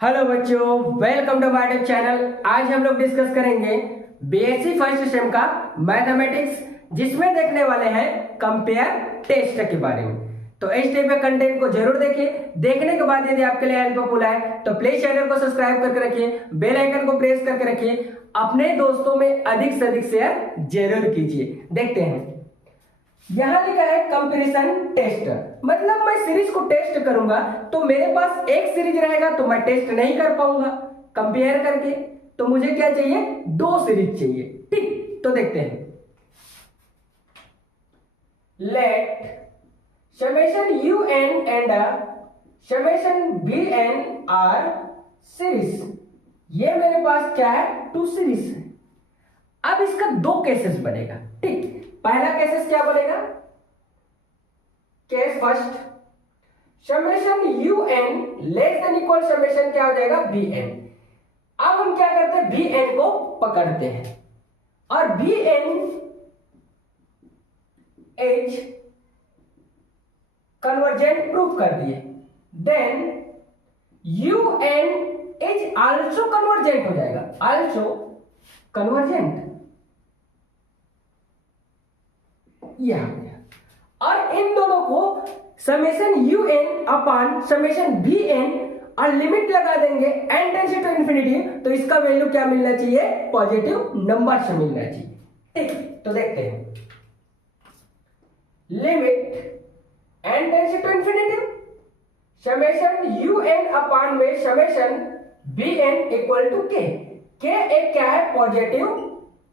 Hello बच्चों, welcome to my YouTube channel. आज हम लोग डिस्कस करेंगे बीएससी फर्स्ट सेम का मैथमेटिक्स, जिसमें देखने वाले हैं कंपेयर टेस्ट के बारे में। तो इस टाइप के कंटेंट को जरूर देखिए। देखने के बाद यदि आपके लिए हेल्पफुल है तो प्लीज चैनल को सब्सक्राइब करके रखिए, बेल आइकन को प्रेस करके रखिए, अपने दोस्तों में अधिक से अधिक शेयर जरूर कीजिए। देखते हैं, यहां लिखा है कंपैरिजन टेस्ट, मतलब मैं सीरीज को टेस्ट करूंगा तो मेरे पास एक सीरीज रहेगा तो मैं टेस्ट नहीं कर पाऊंगा कंपेयर करके, तो मुझे क्या चाहिए, दो सीरीज चाहिए। ठीक, तो देखते हैं। Let summation un and summation bn are series. ये मेरे पास क्या है, टू सीरीज है। अब इसका दो केसेस बनेगा। ठीक, पहला केसेस क्या बनेगा, case first, summation un less than equal summation क्या हो जाएगा, bn। अब हम क्या करते हैं, bn को पकड़ते हैं और bn एज कन्वर्जेंट प्रूफ कर दिए। Then un is also convergent हो जाएगा, आल्सो कन्वर्जेंट, यह हो गया। और इन दोनों को समेशन un अपान समेशन bn और लिमिट लगा देंगे n टेंड्स टू इंफिनिटी, तो इसका वैल्यू क्या मिलना चाहिए, पॉजिटिव नंबर से मिलना चाहिए। ठीक, तो देखते हैं। Limit n tends to infinity summation un upon में summation bn equal to k। k एक क्या है, पॉजिटिव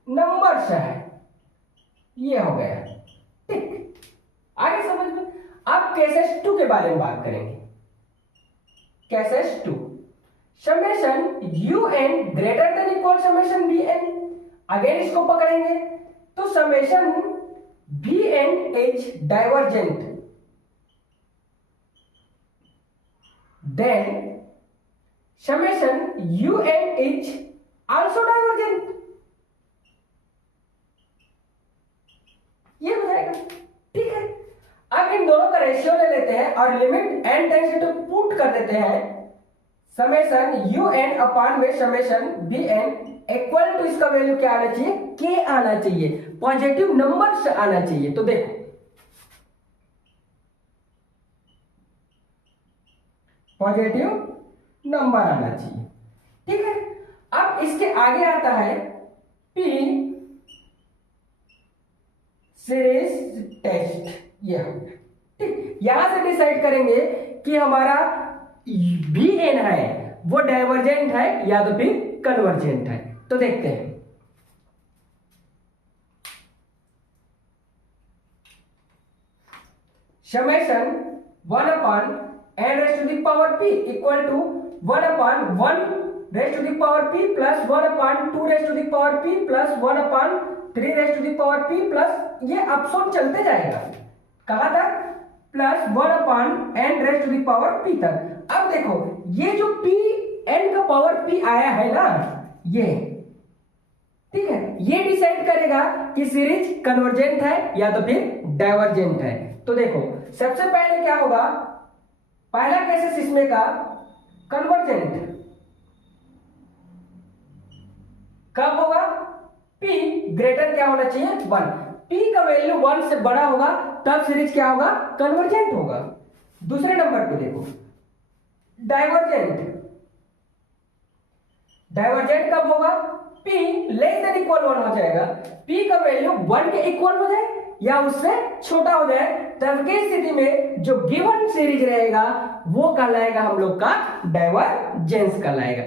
नंबर से है, ये हो गया। ठीक, आगे समझ में। अब केसेस 2 के बारे में बात करेंगे। Cases 2, summation un greater than equal summation bn। Again इसको पकड़ेंगे तो summation bn is divergent, then summation un is also divergent, ये हो जाएगा। ठीक है, अब इन दोनों का रेशियो ले लेते हैं और limit n tends to put कर देते हैं समेशन un अपान में समेशन bn इक्वल टू, इसका वैल्यू क्या आना चाहिए, k आना चाहिए, पॉजिटिव नंबर से आना चाहिए। तो देखो, पॉजिटिव नंबर आना चाहिए। ठीक है, अब इसके आगे आता है p सीरीज टेस्ट, यह हो गया। ठीक, यहां से डिसाइड करेंगे कि हमारा bn है वो डाइवर्जेंट है या तो फिर कन्वर्जेंट है। तो देखते हैं। Summation 1 upon n raise to the power p equal to 1 upon 1 raise to the power p plus 1 upon 2 raise to the power p plus 1 upon 3 raise to the power p plus, ये अपसोन चलते जाएगा कहां तक, plus 1 upon n raise to the power p तक। अब देखो, ये जो p n का पावर p आया है ना, ये ठीक है, ये डिसाइड करेगा कि सीरीज कन्वर्जेंट है या तो फिर डाइवर्जेंट है। तो देखो, सबसे पहले क्या होगा, पहला केसेस इसमें का कन्वर्जेंट कब होगा, p ग्रेटर क्या होना चाहिए, 1। p का वैल्यू 1 से बड़ा होगा तब सीरीज क्या होगा, कन्वर्जेंट होगा। दूसरे नंबर पे देखो, डाइवर्जेंट, डाइवर्जेंट कब होगा, p लेस देन इक्वल 1 हो जाएगा, p का वैल्यू 1 के इक्वल हो जाए या उससे छोटा हो जाए, तब की स्थिति में जो गिवन सीरीज रहेगा वो कहलाएगा हम लोग का डाइवर्जेंस कहलाएगा।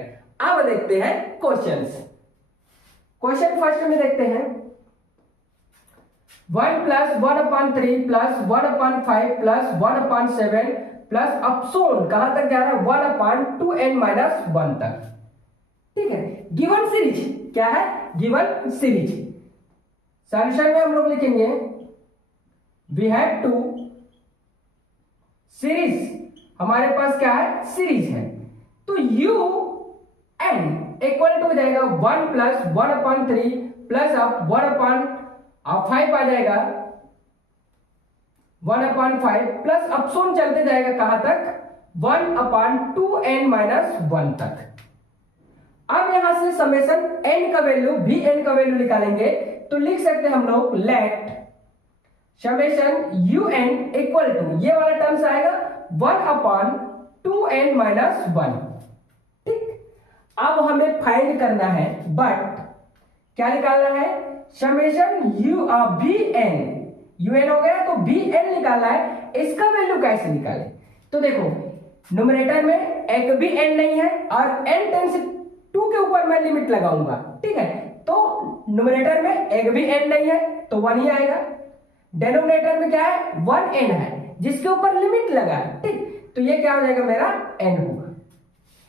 अब देखते हैं क्वेश्चंस। क्वेश्चन फर्स्ट में देखते हैं, 1 plus 1 upon 3 plus 1 upon 5 plus 1 upon 7 plus अपसोन कहां तक जा रहा है, 1 अपॉन 2n माइनस 1 तक। ठीक है, गिवन सीरीज क्या है, गिवन सीरीज। सॉल्यूशन में हम लोग लिखेंगे वी हैव टू सीरीज, हमारे पास क्या है, सीरीज है, तो u n इक्वल टू हो जाएगा 1 प्लस 1 अपॉन 3 प्लस अब 1 अपॉन 5 आ जाएगा, 1 अपॉन 5 प्लस अपसोन चलते जाएगा कहां तक, 1/2n-1 तक। अब यहां से समेशन n का वैल्यू bn का वैल्यू निकालेंगे तो लिख सकते हैं हम लोग let summation un equal to ये वाला टर्म्स आएगा 1/2n-1। ठीक, अब हमें फाइंड करना है, बट क्या निकालना है, समेशन bn un हो गया तो bn निकालना है। इसका वैल्यू कैसे निकाले, तो देखो न्यूमरेटर में एक भी n नहीं है और n टेंस 2 के ऊपर मैं लिमिट लगाऊंगा। ठीक है, तो न्यूमरेटर में एक भी n नहीं है तो 1 ही आएगा। डेनोमिनेटर में क्या है, 1n है जिसके ऊपर लिमिट लगा है। ठीक, तो ये क्या हो जाएगा, मेरा n होगा।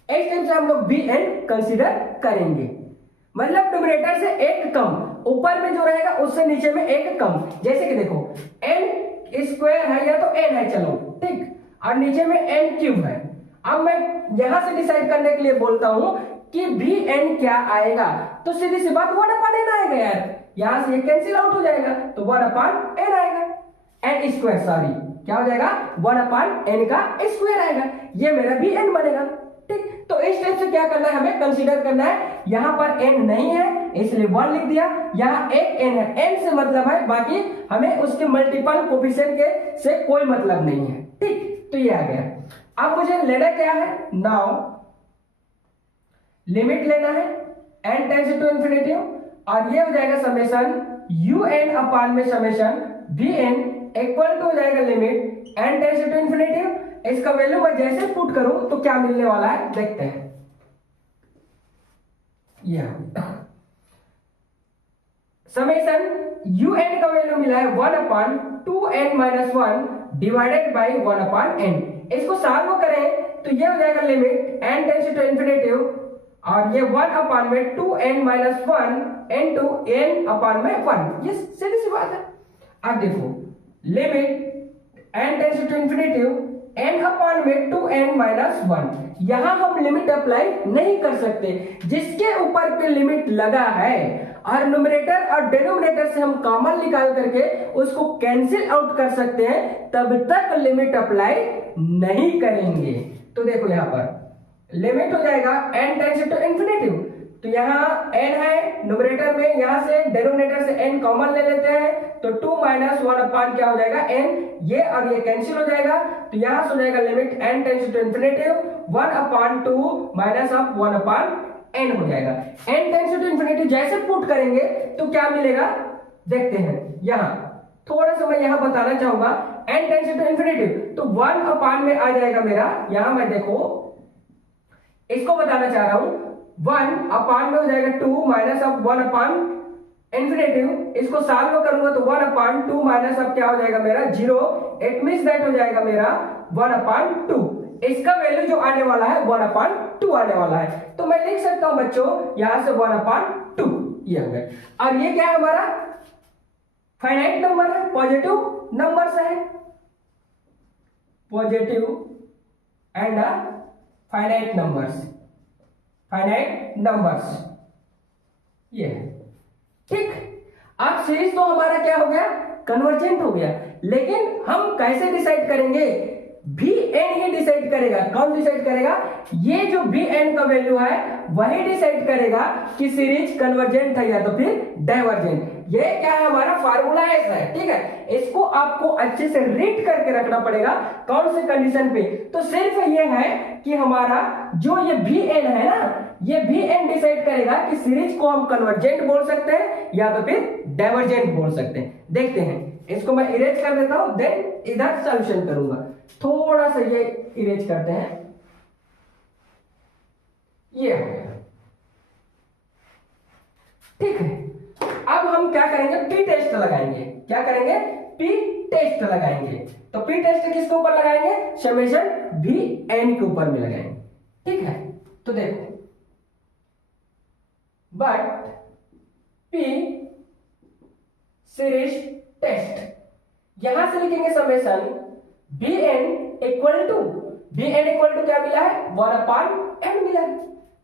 इस टाइप से हम लोग bn कंसीडर करेंगे, मतलब न्यूमरेटर से एक कम, ऊपर में जो रहेगा उससे नीचे में एक कम। जैसे कि देखो n स्क्वायर है या तो n है, चलो ठीक, और नीचे में n क्यूब है। अब मैं यहां से डिसाइड करने के लिए बोलता हूं कि bn क्या आएगा, तो सीधी सी बात 1/n आएगा यार, यहां से ये कैंसिल आउट हो जाएगा तो 1/n आएगा, n स्क्वायर सॉरी क्या हो जाएगा, 1/n का स्क्वायर आएगा, ये मेरा bn बनेगा। ठीक, तो इस टाइप से क्या करना है, हमें कंसीडर करना है। यहां पर n नहीं है इसलिए 1 लिख दिया, यहां एक n है, n से मतलब है, बाकी हमें उसके मल्टीपल कोफिशिएंट के से कोई मतलब नहीं है। ठीक, तो ये आ गया। अब मुझे लेना क्या है, नाउ लिमिट लेना है n टेंड्स टू इंफिनिटी, और ये हो जाएगा समेशन un अपान में समेशन bn इक्वल टू हो जाएगा limit n tends to infinity. इसका वैल्यू मैं जैसे पुट करूं तो क्या मिलने वाला है देखते हैं। समेशन un का वैल्यू मिला है 1/2n-1 डिवाइडेड बाई 1/n। इसको सॉल्व करें तो ये हो जाएगा limit n tends to infinity, और ये 1/2n-1 इनटू n/1, ये सीधी सी बात है। अब देखो limit n tends to infinity n/2n-1, यहां हम लिमिट अप्लाई नहीं कर सकते, जिसके ऊपर पे लिमिट लगा है और न्यूमरेटर और डिनोमिनेटर से हम कॉमन निकाल करके उसको कैंसिल आउट कर सकते हैं, तब तक लिमिट अप्लाई नहीं करेंगे। तो देखो यहां पर लिमिट हो जाएगा n टेंड्स टू इंफिनिटी, तो यहाँ n है न्यूमरेटर में, यहाँ से डिनोमिनेटर से n कॉमन ले लेते हैं तो 2 - 1 क्या हो जाएगा n, ये और ये कैंसिल हो जाएगा, तो यहाँ से हो जाएगा limit n tends to infinity 1/2 minus of 1/n हो जाएगा। n टेंड्स टू इंफिनिटी जैसे पुट करेंगे तो क्या मिलेगा देखते हैं। यहाँ थोड़ा सा मैं यहाँ बताना चाहूंगा, n टेंड्स टू इंफिनिटी तो 1/n में आ जाएगा मेरा, यहाँ मैं देखो इसको बताना चाह रहा हूं, 1/n में हो जाएगा 2 माइनस ऑफ 1/n, इसको सॉल्व करूंगा तो 1/2 माइनस ऑफ क्या हो जाएगा मेरा 0, इट मींस दैट हो जाएगा मेरा 1/2। इसका वैल्यू जो आने वाला है 1/2 आने वाला है, तो मैं लिख सकता हूं बच्चों यहां से 1/2 ये हो गया। और ये क्या है हमारा फाइनाइट नंबर है, पॉजिटिव नंबर से है, पॉजिटिव एंड फाइनाइट नंबर्स ये है। ठीक, अब सीरीज तो हमारा क्या हो गया, कन्वर्जेंट हो गया, लेकिन हम कैसे डिसाइड करेंगे, bn ही डिसाइड करेगा। कौन डिसाइड करेगा, ये जो bn का वैल्यू है वही डिसाइड करेगा कि सीरीज कन्वर्जेंट है या तो फिर डाइवर्जेंट। ये क्या है हमारा फार्मूला ऐसा है। ठीक है, इसको आपको अच्छे से रीड करके रखना पड़ेगा कौन से कंडीशन पे, तो सिर्फ ये है कि हमारा जो ये bn है ना, ये bn डिसाइड करेगा कि सीरीज को हम कन्वर्जेंट बोल सकते हैं या तो फिर डाइवर्जेंट बोल सकते हैं। देखते हैं, इसको मैं इरेज कर देता हूं, देन इधर सॉल्यूशन करूंगा। थोड़ा सा ये इरेज करते हैं, ये हो गया। ठीक है, अब हम क्या करेंगे, पी टेस्ट लगाएंगे। क्या करेंगे, पी टेस्ट लगाएंगे। तो पी टेस्ट किसके ऊपर लगाएंगे, समेशन bn के ऊपर में लगाएंगे। ठीक है, तो देखो बट पी सीरीज टेस्ट, यहां से लिखेंगे समेशन bn इक्वल टू क्या मिला है 1/n मिला है,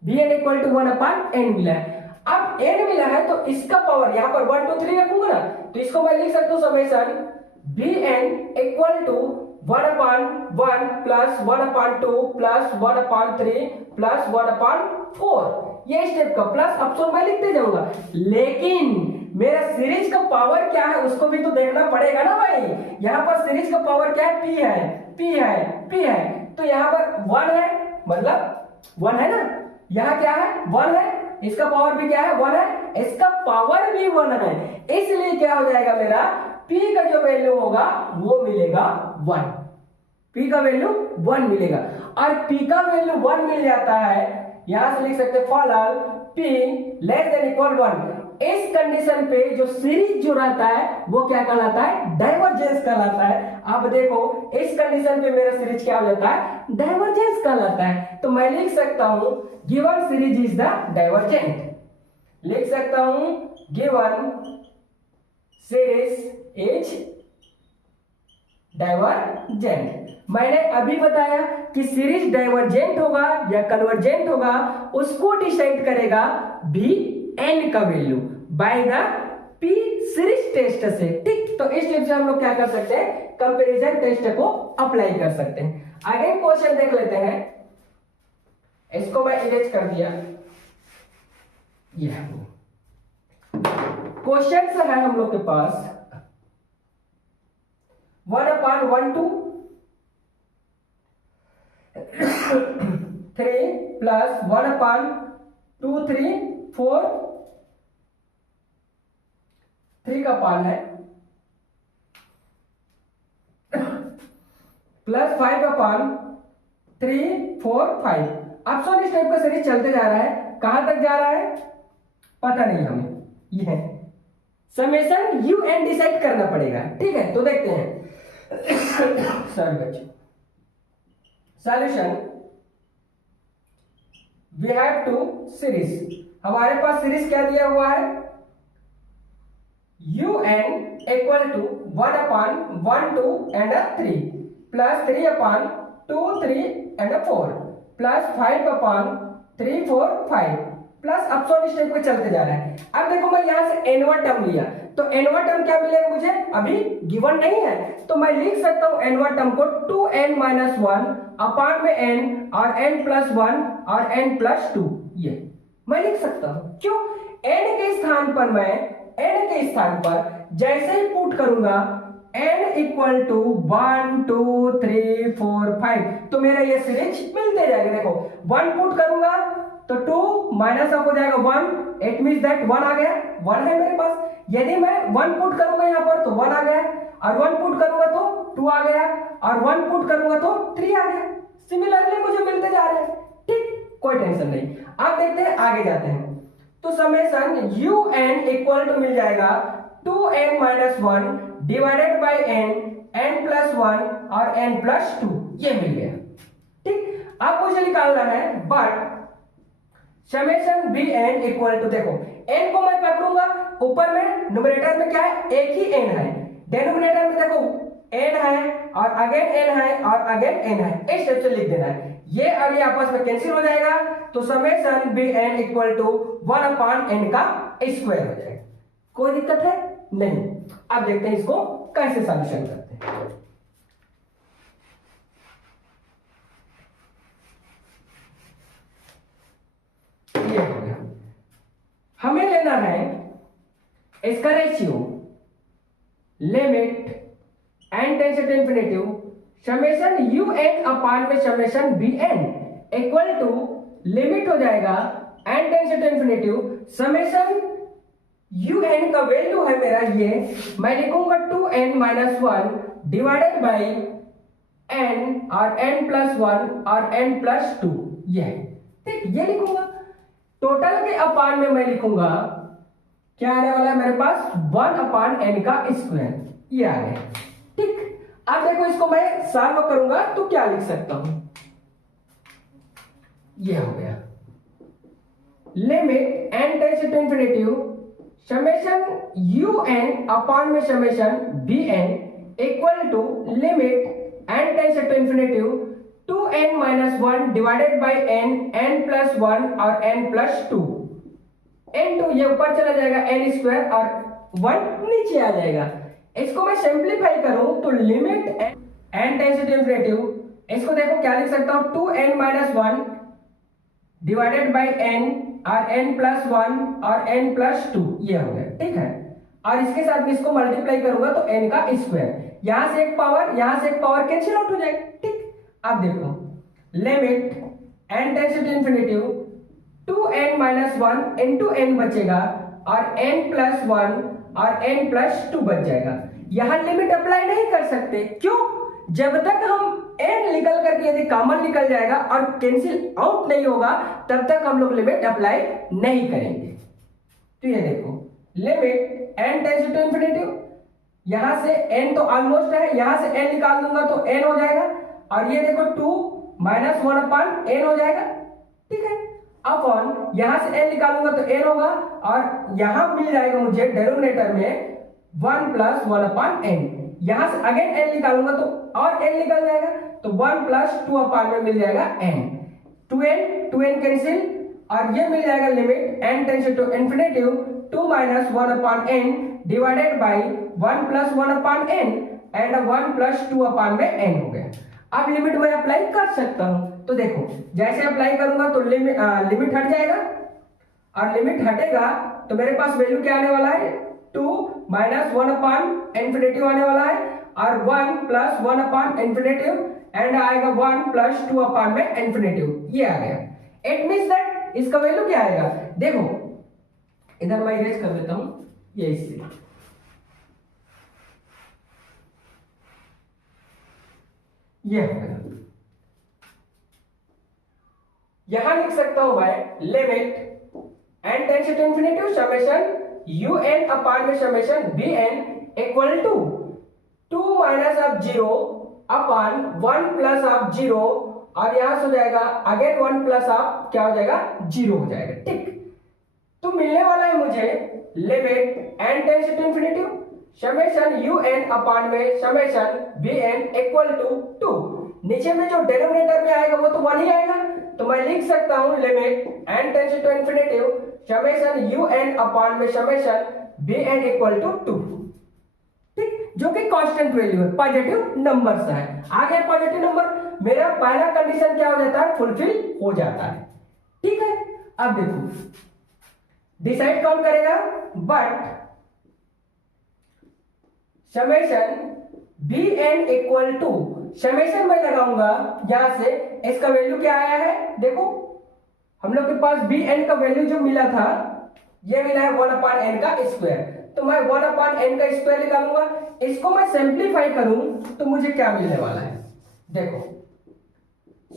bn इक्वल टू 1/n मिला है। अब n मिला है तो इसका पावर यहां पर 1 2 3 रखूंगा ना, तो इसको मैं लिख सकता हूं summation bn equal to 1/1 plus 1/2 plus 1/3 plus 1/4, ये स्टेप का प्लस ऑप्शन मैं लिखते जाऊंगा। लेकिन मेरा सीरीज का पावर क्या है उसको भी तो देखना पड़ेगा ना भाई। यहाँ पर सीरीज का पावर क्या है, p है, p है, p है, तो यहाँ पर 1 है, मतलब 1 है ना, यहाँ क्या है 1 है, इसका पावर भी क्या है 1 है, इसका पावर भी 1 है, इसलिए क्या हो जाएगा मेरा p का जो वैल्यू होगा वो मिलेगा 1, p का वैल्यू 1 मिलेगा। और p का वैल्यू 1 मिल जाता है, यहां से लिख सकते हैं for all p less than equal 1। इस कंडीशन पे जो सीरीज जो रहता है वो क्या कहलाता है, डाइवर्जेंस कहलाता है। अब देखो इस कंडीशन पे मेरा सीरीज क्या हो जाता है, डाइवर्जेंस कहलाता है। तो मैं लिख सकता हूं given series is the divergent, लिख सकता हूं गिवन सीरीज इज डाइवर्जेंट। मैंने अभी बताया कि सीरीज डाइवर्जेंट होगा या कन्वर्जेंट होगा उसको डिसाइड करेगा भी एन का value by the p series test से, ठीक। तो इस लिप से हम लोग क्या कर सकते हैं, कंपैरिजन टेस्ट को अप्लाई कर सकते हैं। आगे क्वेश्चन देख लेते हैं, इसको मैं इरेज कर दिया। ये क्वेश्चन है हम लोग के पास 1/12 3 प्लस 1/2 3 4 3 का पान है प्लस 5/3 4 5। ऑप्शन इस टाइप का सीरीज चलते जा रहा है, कहां तक जा रहा है पता नहीं हमें, ये है समेशन यू एन डिसाइड करना पड़ेगा, ठीक है। तो देखते हैं सॉरी बच्चों, solution we have two series, हमारे पास सीरीज क्या दिया हुआ है u n equal to 1/1 2 and 3 plus 3/2 3 and 4 plus 5/3 4 5 plus option step पे चलते जा रहा है। अब देखो मैं यहां से n1 टर्म लिया, तो n1 टर्म क्या मिलेगा मुझे, अभी गिवन नहीं है, तो मैं लिख सकता हूं n1 टर्म को 2n-1 अपान में n और n+1 और n+2, ये मैं लिख सकता हूं। क्यों, n के स्थान पर मैं n के स्थान पर जैसे ही पुट करूंगा n इक्वल टू 1 2 3 4 5, तो मेरा ये सीरीज मिलते जाएगा। देखो 1 पुट करूंगा तो 2 माइनस अप हो जाएगा 1, इट मींस दैट 1 आ गया, 1 है मेरे पास। यदि मैं 1 पुट करूंगा यहाँ पर तो 1 आ गया, और 1 पुट करूंगा तो 2 आ गया, और 1 पुट करूंगा तो 3 आ गया। सिमिलरली मुझे मिलते जा रहे हैं, ठीक, कोई टेंशन नहीं। अब देखते हैं आगे जाते हैं, तो summation u n equal to मिल जाएगा 2n-1 डिवाइडेड बाई n+1 और n+2, ये मिल गया, ठीक। अब मुझे निकालना है but summation b n equal to, देखो n को मैं पकड़ूंगा, ऊपर में न्यूमरेटर में क्या है एक ही n है, डिनोमिनेटर में देखो n है और अगेन n है और अगेन n है, इस टाइप से लिख देना है। ये और ये आपस में कैंसिल हो जाएगा, तो summation b n equal to 1/n का स्क्वायर हो जाएगा। कोई दिक्कत है नहीं। अब देखते हैं इसको कैसे सॉल्यूशन करते हैं। ये हो गया, हमें लेना है इसका ratio limit n tends to infinity summation u n upon में summation b n equal to limit हो जाएगा n tends to infinity summation u n का वैल्यू है मेरा ये, मैं लिखूंगा 2n-1 डिवाइडेड बाई n और n+1 और n+2, ये है, ठीक, ये लिखूंगा। टोटल के अपान में मैं लिखूंगा क्या आने वाला है मेरे पास 1/n का स्क्वायर, ये आ गया, ठीक। अब देखो इसको मैं सॉल्व करूंगा तो क्या लिख सकता हूं, ये हो गया limit n tends to infinity summation u n upon में summation b n equal to limit n tends to infinity 2n-1 divided by n+1 और n+2 n2, ये ऊपर चला जाएगा n स्क्वायर और 1 नीचे आ जाएगा। इसको मैं सिंप्लीफाई करूं तो limit n tends to infinity, इसको देखो क्या लिख सकता हूं, 2n minus 1 divided by n और n प्लस 1 और n प्लस 2, ये हो गया, ठीक है। और इसके साथ भी इसको मल्टीप्लाई करूंगा तो n का स्क्वायर, यहां से एक पावर यहां से एक पावर कैंसिल आउट हो जाएगा, ठीक। अब देखो limit n tends to infinity 2n minus 1 into n बचेगा और n प्लस 1 और n प्लस 2 बच जाएगा। यहां लिमिट अप्लाई नहीं कर सकते, क्यों? जब तक हम n निकल करके यदि कॉमन निकल जाएगा और कैंसिल आउट नहीं होगा तब तक हम लोग लिमिट अप्लाई नहीं करेंगे। तो ये देखो limit n tends to infinity, यहां से n तो ऑलमोस्ट है, यहां से n निकाल दूंगा तो n हो जाएगा, और ये देखो 2 माइनस 1 अपान n हो जाएगा, ठीक है। अपॉन यहां से n निकालूंगा तो n होगा, और यहां मिल जाएगा मुझे डिनोमिनेटर में 1 प्लस 1 अपान n, यहां से अगेन n निकालूंगा तो और n निकल जाएगा, तो 1 प्लस 2 अपान में मिल जाएगा n, 2n कैंसिल, और ये मिल जाएगा limit n tends to infinity 2 minus 1 upon n divided by 1 plus 1 upon n and 1 plus 2 upon में n हो गया। अब लिमिट मैं अप्लाई कर सकता हूं, तो देखो जैसे अप्लाई करूंगा तो लिमिट हट जाएगा, और लिमिट हटेगा तो मेरे पास वैल्यू क्या आने वाला है, 2 माइनस 1 अपान इंफिनिटिव आने वाला है, और 1 प्लस 1 अपान इंफिनिटिव एंड आएगा 1 प्लस 2 अपान में इंफिनिटिव, ये आ गया। इट मींस दैट इसका वैल्यू क्या आएगा, देखो इधर मैं इरेज कर देता हूं, ये इससे ये हो गया। यहां लिख सकता हूं मैं limit n tends to infinity summation un upon में summation bn equal to 2 minus of 0 upon 1 plus of 0, और यहां से हो जाएगा अगेन 1 प्लस ऑफ क्या हो जाएगा, 0 हो जाएगा, ठीक। तो मिलने वाला है मुझे limit n tends to infinity summation un upon में समेशन bn इक्वल टू 2, नीचे में जो डिनोमिनेटर में आएगा वो तो 1 ही आएगा, तो मैं लिख सकता हूं limit n tends to infinity summation un upon में समेशन bn इक्वल टू 2, ठीक, जो कि कांस्टेंट वैल्यू है, पॉजिटिव नंबर से है। आ गया पॉजिटिव नंबर, मेरा पहला कंडीशन क्या हो जाता है, फुलफिल हो जाता है, ठीक है। अब देखो डिसाइड कौन करेगा, but summation bn equal to, summation मैं लगाऊंगा यहां से, इसका वैल्यू क्या आया है, देखो हम लोग के पास bn का वैल्यू जो मिला था, ये मिला है 1 अपान n का स्क्वायर, तो मैं 1 अपान n का स्क्वायर निकालूंगा, इसको मैं सिंप्लीफाई करूं तो मुझे क्या मिलने वाला है, देखो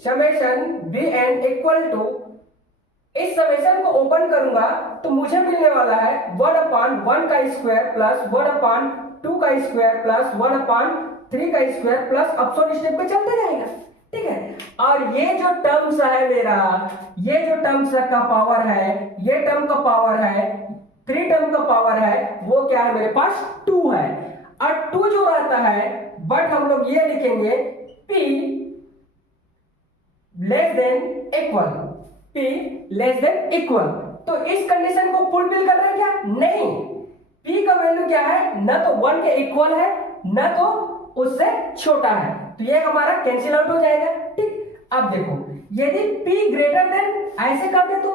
समेशन bn इक्वल टू, इस समेशन को ओपन करूंगा तो मुझे मिलने वाला है 1 अपान 1 का स्क्वायर प्लस 1 अपान 2 का स्क्वायर प्लस 1 अपान 3 का स्क्वायर प्लस अपसोन स्टेप पे चलते जाएगा, ठीक है। और ये जो टर्म्स है मेरा, ये जो टर्म्स का पावर है, ये टर्म का पावर है, 3 टर्म का पावर है, वो क्या है मेरे पास 2 है, और 2 जो रहता है, बट हम लोग ये लिखेंगे p less than equal, p less than equal, तो इस कंडीशन को फुलफिल कर रहा है क्या, नहीं, p का वैल्यू क्या है, न तो 1 के इक्वल है न तो उससे छोटा है, तो ये हमारा कैंसिल आउट हो जाएगा, ठीक। अब देखो यदि p ग्रेटर देन ऐसे कर दे तो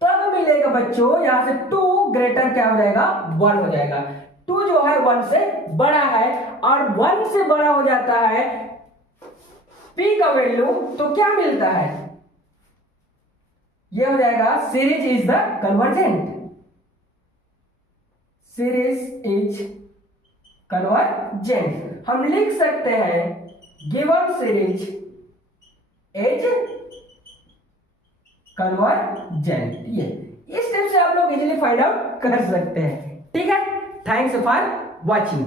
तब मिलेगा बच्चों, यहां से 2 ग्रेटर क्या हो जाएगा, 1 हो जाएगा, 2 जो है 1 से बड़ा है, और 1 से बड़ा हो जाता है p का वैल्यू, तो क्या मिलता है, ये हो जाएगा series is the convergent, series is convergent. हम लिख सकते हैं गिवन सीरीज इज कन्वर्जेंट, ये इस टाइप से आप लोग इजीली फाइंड आउट कर सकते हैं, ठीक है। Thanks for watching.